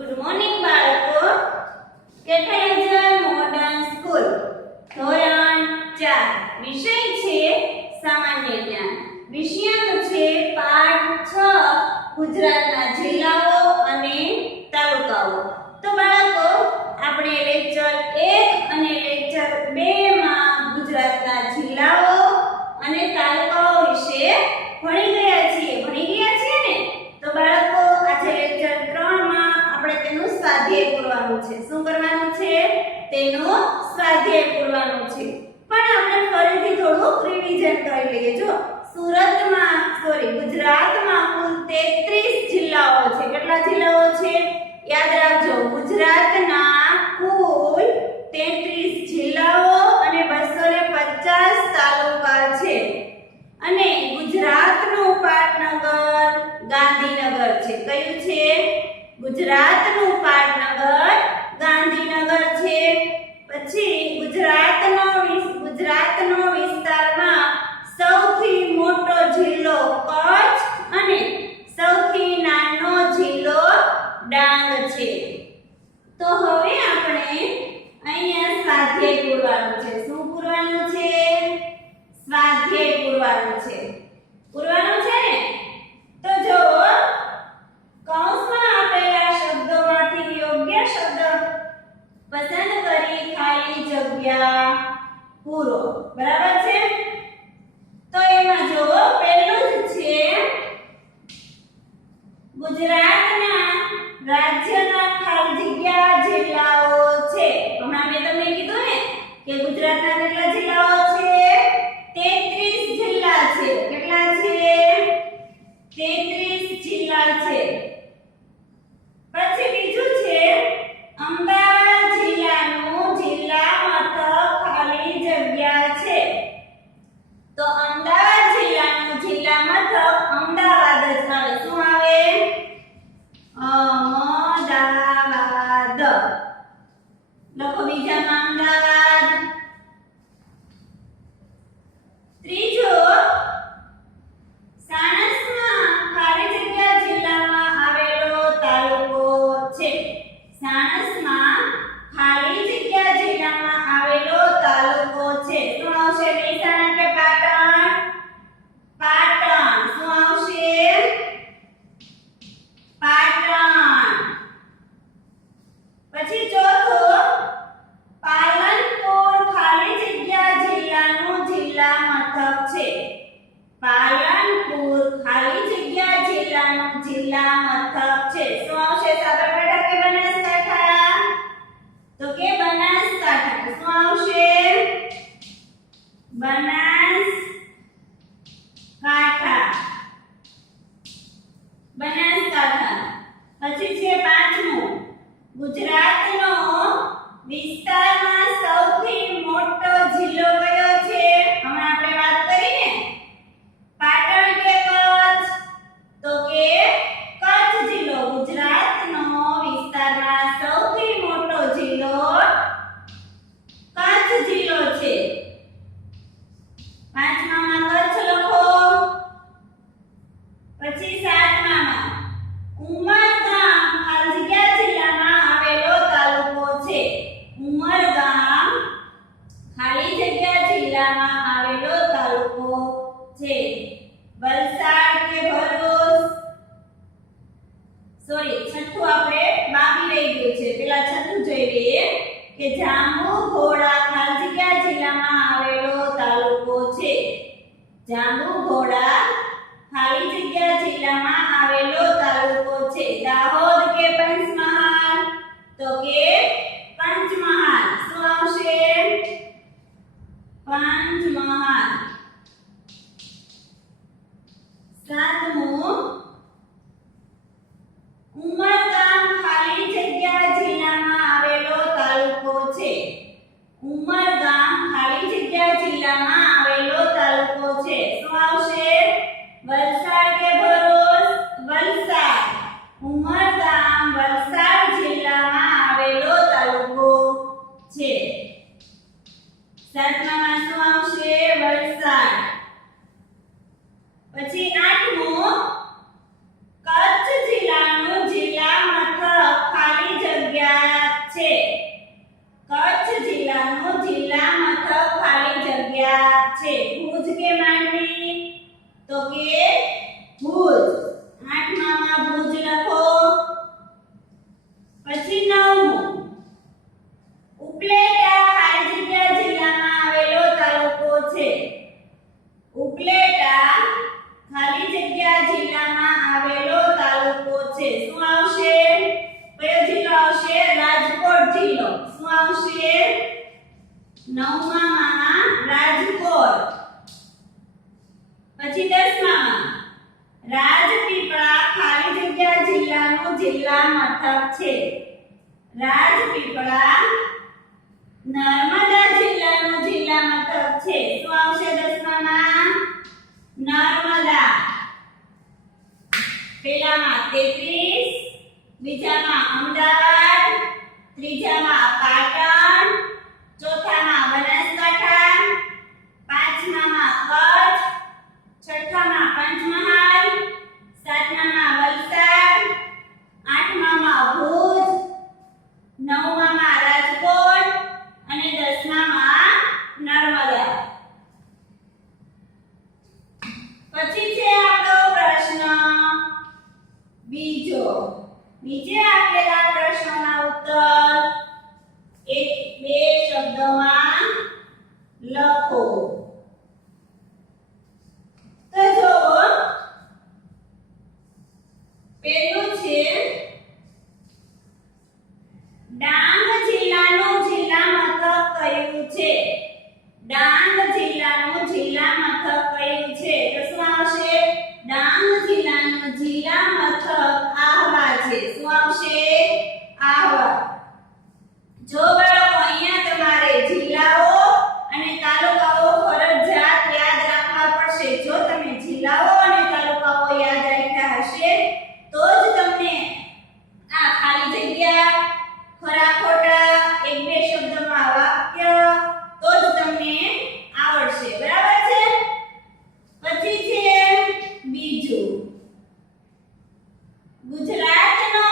Good morning બાળકો. કેટલાયઝર modern school ધોરણ 4 વિષય છે સામાન્ય જ્ઞાન. વિષયનું છે પાઠ 6 ગુજરાતના જિલ્લાઓ અને તાલુકાઓ. તો બાળકો આપણે લેક્ચર 1 અને લેક્ચર 2 માં ગુજરાતના જિલ્લાઓ અને તાલુકાઓ વિશે ભણી ગયા છીએ ને. તો બાળકો આજે લેક્ચર 3 માં આપણે તેનું સ્વાધ્યાય પૂરવાનું છે. શું કરવાનું છે? તેનું સ્વાધ્યાય પૂરવાનું છે. પણ આપણે ફરીથી થોડું રિવિઝન કરી લઈએ. જો ગુજરાતમાં કુલ 33 જિલ્લાઓ છે. કેટલા જિલ્લાઓ છે? યાદ રાખજો, ગુજરાતના કુલ 33 જિલ્લાઓ અને 250 તાલુકા છે. અને ગુજરાતનું પાટનગર ગાંધીનગર છે. કયું છે? ગુજરાતનું પાટનગર ગાંધીનગર છે. પછી ગુજરાતનો વિસ્તારમાં સૌથી મોટો જિલ્લો કચ્છ અને સૌથી નાનો જિલ્લો ડાંગ છે. તો હવે આપણે અહીંયા સ્વાધ્યાય પૂરવાનું છે. શું પૂરવાનું છે? સ્વાધ્યાય પૂરવાનું છે ને. તો જો કૌંસમાં આપેલા શબ્દોમાંથી યોગ્ય શબ્દ પસંદ કરી ખાલી જગ્યા પૂરો. બરાબર છે? તો એમાં જો પહેલું જ છે ગુજરાતના રાજ્યના ખાલી જગ્યા જિલ્લાઓ છે. હમણાં મેં તમને કીધું ને કે ગુજરાતના કેટલા જિલ્લાઓ છે? 33 જિલ્લા છે. કેટલા છે? 33 જિલ્લા છે. પછી બીજું છે અમદાવાદ જિલ્લાનું જિલ્લા મથક ખાલી જગ્યા છે. તો અમદાવાદ જિલ્લાનું જિલ્લા મથક અમદાવાદ જ આવે. શું આવે? અમદાવાદ. લખો બીજામાં અમદાવાદ. ત્રીજો સાણસમાં ખાલી જગ્યા જિલ્લામાં આવેલો તાલુકો છે. સાણસમાં ખાલી જગ્યા જિલ્લામાં આવેલો તાલુકો છે. શું આવશે? મહેસાણા કે પાટણ? પાટણ. શું આવશે? પાટણ. પછી ચોથો પાલનપુર ખાલી જગ્યા જિલ્લાનું જિલ્લા મથક છે. પાલનપુર ખાલી જગ્યા જિલ્લાનું જિલ્લા મથક છે. શું આવશે? સાબરકાંઠા કે બનાસકાંઠા? તો કે બનાસકાંઠા. શું આવશે? બનાસકાંઠા. પછી છે પાંચમું ગુજરાતનો વિસ્તારમાં સૌથી મોટો જિલ્લો કયો છે? હમણાં આપણે વાત કરી ને પાટણ કે કચ્છ? તો કે કચ્છ જિલ્લો. ગુજરાતનો વિસ્તારમાં સૌથી મોટો જિલ્લો કચ્છ જિલ્લો છે. પાંચમામાં કચ્છ લખો. પછી સાતમામાં ઉમરગામ ખાલી જગ્યા જિલ્લામાં આવેલો તાલુકો છે. ઉમરગામ ખાલી જગ્યા જિલ્લામાં આવેલો તાલુકો છે. વલસાડ કે ભરૂચ? છઠ્ઠું આપણે બાકી રહી ગયું છે. પેલા છઠ્ઠું જોઈ લઈએ કે જાંબુઘોડા ખાલી જગ્યા જિલ્લામાં આવેલો તાલુકો છે. જાંબુઘોડા ખાલી જગ્યા જિલ્લામાં આવેલો તાલુકો છે. દાહોદ કે પંચમહાલ? તો કે પંચમહાલ. શું આવશે? પંચમહાલ. સાતમું ઉમરગામ ખાલી જગ્યા જિલ્લામાં આવેલો તાલુકો છે. ઉમરગામ ખાલી જગ્યા જિલ્લામાં આવેલો તાલુકો છે. શું આવશે? વલસાડ કે ભરૂચ? વલસાડ. ઉમરગામ વલસાડ જિલ્લામાં આવેલો તાલુકો છે. સાતમામાં શું આવશે? વલસાડ. પછી આઠમું કચ્છ જિલ્લાનું જિલ્લા મથક ખાલી શું આવશે? કયો જિલ્લો આવશે? રાજકોટ જિલ્લો. શું આવશે? 9મા માં રાજકોટ. પછી 10મા રાજપીપળા ખાલી જગ્યા જિલ્લાનું જિલ્લા મથક છે. રાજપીપળા નર્મદા જિલ્લાનું જિલ્લા મથક છે. શું આવશે 10માં? નર્મદા. પહેલામાં 33, બીજામાં અમદાવાદ, ત્રીજામાં પાટણ, ચોથામાં બનાસકાંઠા, પાંચમામાં કચ્છ, છઠ્ઠામાં પંચમહાલ, સાતમામાં વલસાડ, આઠમામાં ભુજ, નવમામાં રાજકોટ અને 10મામાં નર્મદા. પછી છે આપણો પ્રશ્ન બીજો. નીચે આપેલા પ્રશ્નોના ઉત્તર એક બે શબ્દોમાં લખો. તો જો પહેલું છે ડાંગ જિલ્લાનું જિલ્લા મથક કયું છે? ડાંગ જિલ્લાનું જિલ્લા મથક કયું છે? તો શું આવશે? ડાંગ જિલ્લાનું જિલ્લા મથક આહવા છે. શું આવશે? આહવા. જો બાળકો અહીંયા તમારે જિલ્લાઓ અને તાલુકાઓ ફરજિયાત યાદ રાખવા પડશે. જો તમે જિલ્લાઓ અને તાલુકાઓ યાદ રાખ્યા હશે તો જ તમને આ ખાલી જગ્યા, ખરા ખોટા, એક બે શબ્દમાં વાક્ય તો જ તમને આવડશે. બરાબર છે? પછી છે બીજું, ગુજરાતનો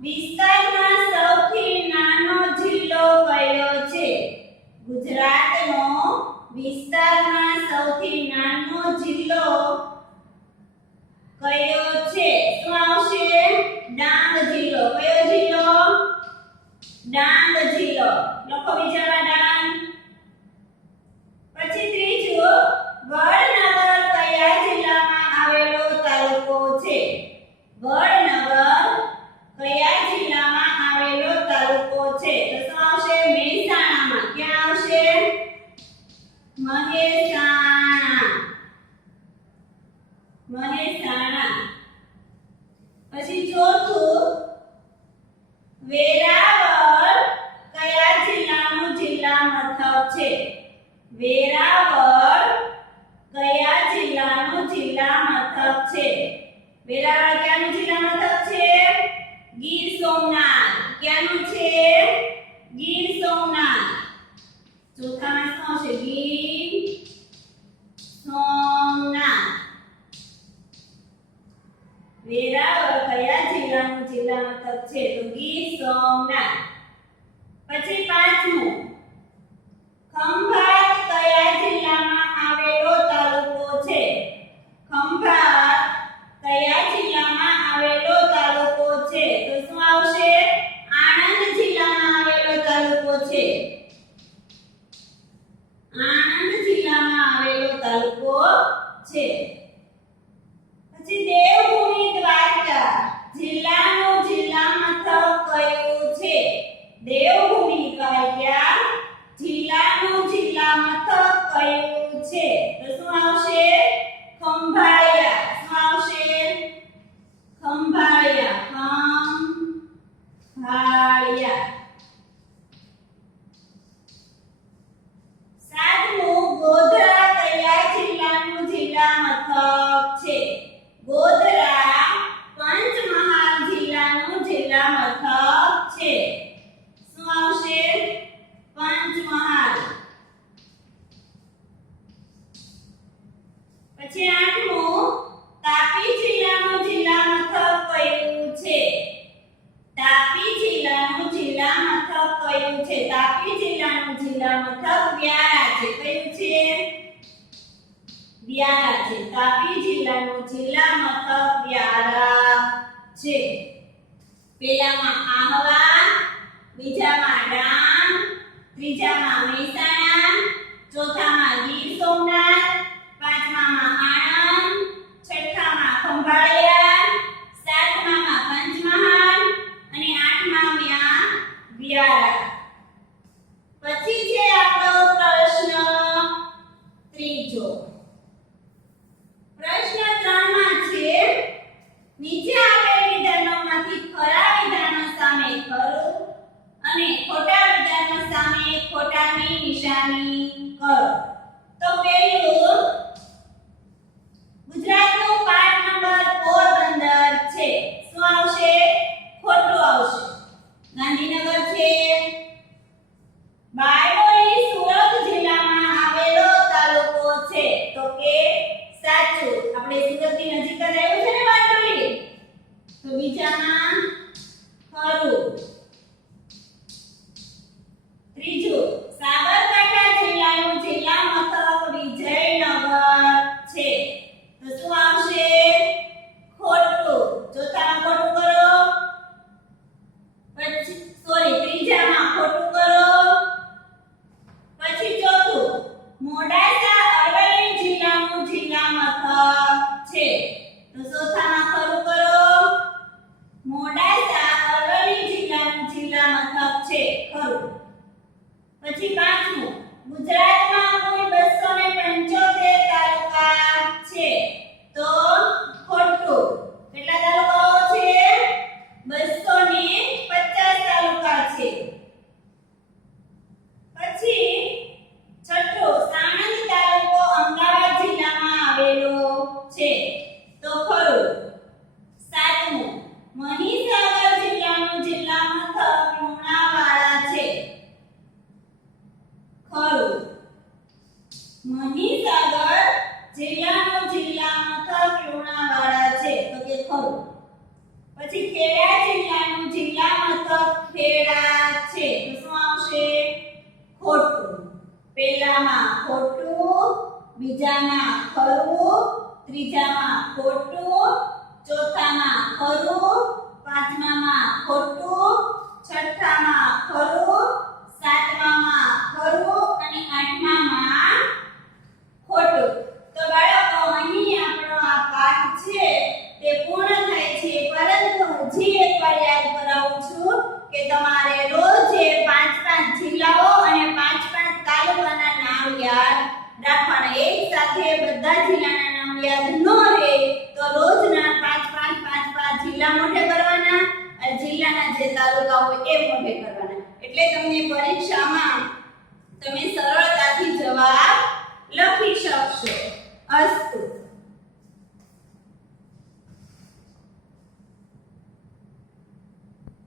વિસ્તારમાં સૌથી નાનો જિલ્લો કયો છે? ગુજરાતનો વિસ્તારમાં સૌથી નાનો જિલ્લો કયો છે? શું આવશે? ડાંગ જિલ્લો. કયો જિલ્લો? ડાંગ જિલ્લો. લખો બીજામાં ડાંગ. પછી ત્રીજું, વડનગર કયા જિલ્લામાં આવેલો તાલુકો છે? વડનગર કયા જિલ્લામાં આવેલો તાલુકો છે? તો શું આવશે? મહેસાણામાં. ક્યાં આવશે? મહેસાણા. મહેસાણા. પછી ચોથું, વેરાવળ કયા જિલ્લાનું જિલ્લા મથક છે? વેરાવળ કયા જિલ્લાનું જિલ્લા મથક છે? વેરાવળ ક્યાંનું જિલ્લા મથક છે? ગીર સોમનાથ. ક્યાંનું છે? ગીર સોમનાથ. ચોથામાં શું આવશે? ગીર સોમનાથ. વેરાવળ કયા જિલ્લાનું જિલ્લા મથક છે? તો ગીર સોમનાથ. પછી પાંચમું, ખંભાત કયા જિલ્લામાં આવેલો તાલુકો છે? ખંભાત કયા જિલ્લામાં આવેલો તાલુકો છે? તો શું આવશે? આણંદ જિલ્લામાં આવેલો તાલુકો છે. આણંદ જિલ્લામાં આવેલો તાલુકો છે. પછી દેવભૂમિ દ્વારકા જિલ્લાનું જિલ્લા મથક કયું છે? દેવભૂમિ દ્વારકા જિલ્લાનું જિલ્લા મથક કયું છે? તો શું આવશે? ખંભાળિયા. શું આવશે? ખંભાળિયા. ખંભાળિયા. સાતમું, ગોધરા કયા જિલ્લાનું જિલ્લા મથક છે? ગોધરા પંચમહાલ જિલ્લાનું જિલ્લા મથક છે. શું આવશે? પંચમહાલ. પછી આઠમું, તાપી જિલ્લાનું જિલ્લા મથક કયું છે? તાપી જિલ્લાનું જિલ્લા મથક કયું છે? તાપી જિલ્લાનું જિલ્લા મથક વ્યારા છે. કયું છે? વ્યારા છે. તાપી જિલ્લાનું જિલ્લા મથક વ્યારા છે. પહેલામાં આહવા, બીજામાં ડાંગ, ત્રીજામાં મહેસાણા, ચોથામાં ગીર સોમનાથ, પાંચમામાં આણંદ, છઠ્ઠામાં ખંભાળિયા, સાતમામાં નિશાની કરો. તો પહેલું ગુજરાતનો પાઠ નંબર પોરબંદર છે. શું આવશે? ખોટું આવશે. ગાંધીનગર છે. બારડોલી સુરત જિલ્લામાં આવેલો તાલુકો છે. તો કે સાચું. આપણે સુરતની નજીક જ આવ્યું છે ને બારડોલી. તો બીજામાં ખરું. ત્રીજું સાબરકાંઠા જિલ્લાનું જિલ્લા મથક વિજયનગર છે. તો શું આવશે? ખોટું. ચોથામાં ખોટું કરો. પછી ત્રીજામાં ખોટું કરો. પછી ચોથું મોડાસા અરવલ્લી જિલ્લાનું જિલ્લા મથક છે. તો ચોથામાં ખરું કરો. મોડાસા અરવલ્લી જિલ્લાનું જિલ્લા મથક છે. ખરું. પછી પાંચમું ગુજરાતમાં કુલ 275 તાલુકા છે. તો ખોટું. કેટલા તાલુકાઓ છે? 250 તાલુકા છે. પછી છઠ્ઠું સાણંદ તાલુકો અમદાવાદ જિલ્લામાં આવેલો છે. તો ખરું. સાતમું મહીસાગર જિલ્લાનું જિલ્લા મથક લુણાવાડા છે. ખરું. મહીસાગર જિલ્લાનું જિલ્લા મથક લુણાવાડા છે. તો કે ખરું. પછી ખેડા જિલ્લાનું જિલ્લા મથક ખેડા છે. તો શું આવશે? ખોટું. પહેલામાં ખોટું, બીજામાં ખરું, ત્રીજામાં ખોટું, ચોથામાં ખરું, પાંચમામાં ખોટું, છઠ્ઠામાં ખરું, સાતમામાં ખરું અને આઠમામાં ખોટું. તો બાળકો અહીં આપણો આ પાઠ છે તે પૂર્ણ થાય છે. પરંતુ હજી એકવાર યાદ કરાવું છું કે તમારે રોજ 5-5 જિલ્લાઓ અને 5-5 તાલુકાના નામ યાદ રાખવાના. એક સાથે બધા જિલ્લાના નામ યાદ ન રહે તો રોજના 5-5 જિલ્લા મોઢે કરવાના અને જિલ્લાના જે તાલુકા હોય એ મોઢે કરવાના. એટલે તમને પરીક્ષામાં તમે સરળતાથી જવાબ લખી શકશો. અસ્તુ.